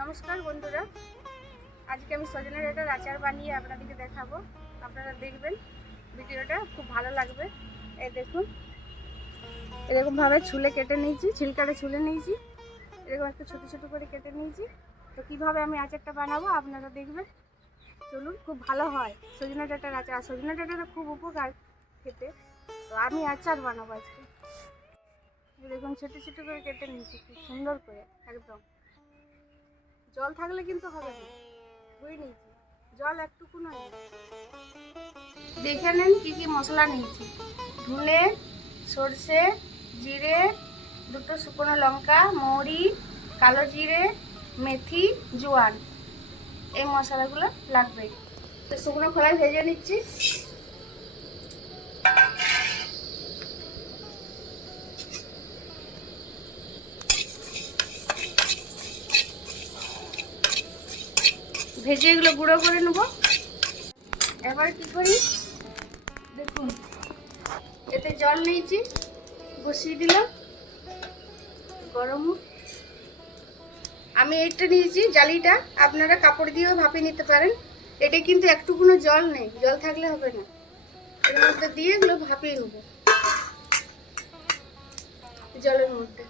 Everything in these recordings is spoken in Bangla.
নমস্কার বন্ধুরা, আজকে আমি সজনে ডাঁটার আচার বানিয়ে আপনাদেরকে দেখাবো। আপনারা দেখবেন, ভিডিওটা খুব ভালো লাগবে। এই দেখুন, এরকমভাবে ছুলে কেটে নিয়েছি, ছিলকাটা ছুলে নিয়েছি, এরকম একটু ছোটো ছোটো করে কেটে নিয়েছি। তো কীভাবে আমি আচারটা বানাবো আপনারা দেখবেন। চলুন, খুব ভালো হয় সজনে ডাঁটার আচার। সজনে ডাঁটাটা খুব উপকার খেতে। তো আমি আচার বানাবো আজকে। দেখুন, ছোটো ছোটো করে কেটে নিয়েছি, খুব সুন্দর করে একদম। জল থাকলে কিন্তু হবে না, ধুয়ে নিয়েছি, জল একটুকু নয়। দেখে নেন কী কী মশলা নিয়েছি। ধনে, সর্ষে, জিরে, দুটো শুকনো লঙ্কা, মৌরি, কালো জিরে, মেথি, জোয়ান, এই মশলাগুলো লাগবে। তো শুকনো খোলায় ভেজে নিচ্ছি। ভেজে এগুলো গুঁড়ো করে নেব। এবার কি করি দেখুন, এতে জল নিয়েছি, বসিয়ে দিলাম গরম। আমি এইটা নিয়েছি জালিটা, আপনারা কাপড় দিয়েও ভাপিয়ে নিতে পারেন। এটা কিন্তু একটুকুনো জল নেই, জল থাকলে হবে না। এর মধ্যে দিয়ে এগুলো ভাপিয়ে নেব জলের মধ্যে।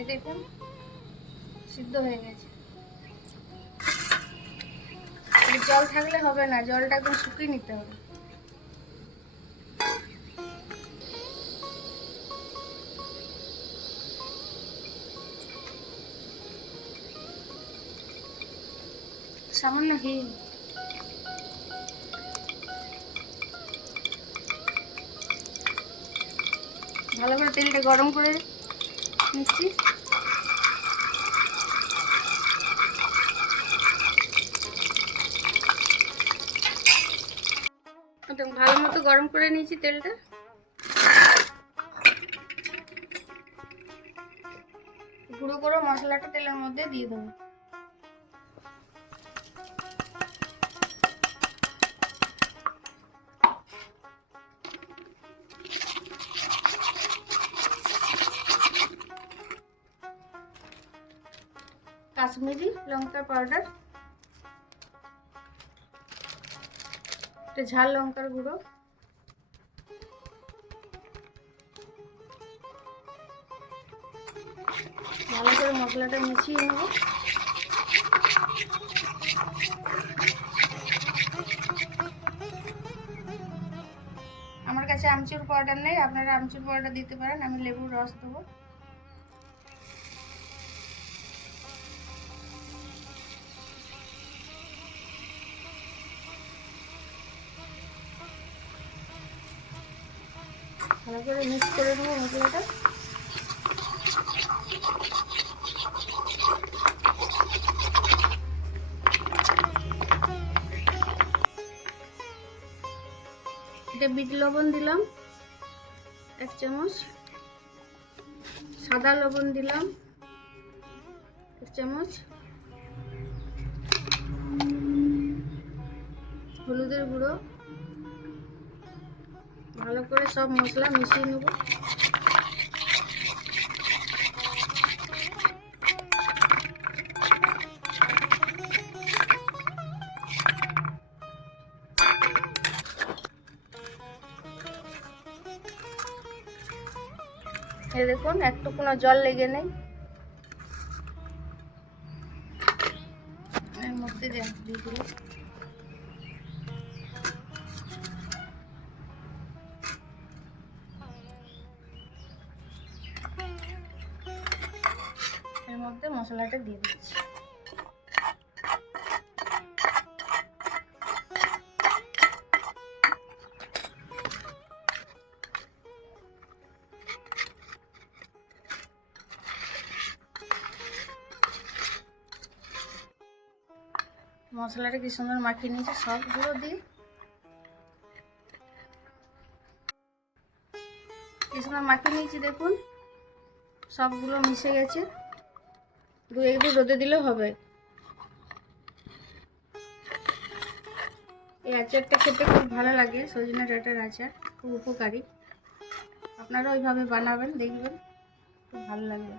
এই দেখুন, সিদ্ধ হয়ে গেছে। জল থাকলে হবে না, জলটা একদম শুকিয়ে নিতে হবে। সামান্য হিং, ভালো করে তেলটা গরম করে নিচ্ছি। ভালো মতো গরম করে নিয়েছি তেলটা। গুঁড়ো করে মশলাটা তেলের মধ্যে দিয়ে দেবো। কাশ্মীরি লঙ্কার পাউডার, ঝাল লঙ্কার গুঁড়ো, ভালো করে মশলাটা মিশিয়ে নেব। আমার কাছে আমচুর পাউডার নেই, আপনারা আমচুর পাউডার দিতে পারেন। আমি লেবুর রস দেবো। ভালো করে মিক্স করে নেবো মশলাটা। এটা বিট লবণ দিলাম 1 চামচ, সাদা লবণ দিলাম 1 চামচ, হলুদের গুঁড়ো। ভালো করে সব মশলা মিশিয়ে নেব। এই দেখুন, একটু কোনো জল লেগে নেই। এর মধ্যে দিয়ে দিলাম। এর মধ্যে মশলাটা দিয়ে দিচ্ছি। মশলাটা কি সুন্দর মাখিয়ে নিয়েছি সবগুলো দিয়ে। এই সময় মাখিয়ে নিয়েছি, দেখুন সবগুলো মিশে গেছে। দু একদিন রোদে দিলেও হবে। এই আচারটা খেতে খুব ভালো লাগে, সজনে ডাঁটার আচার খুব উপকারী। আপনারা ওইভাবে বানাবেন, দেখবেন খুব ভালো লাগবে।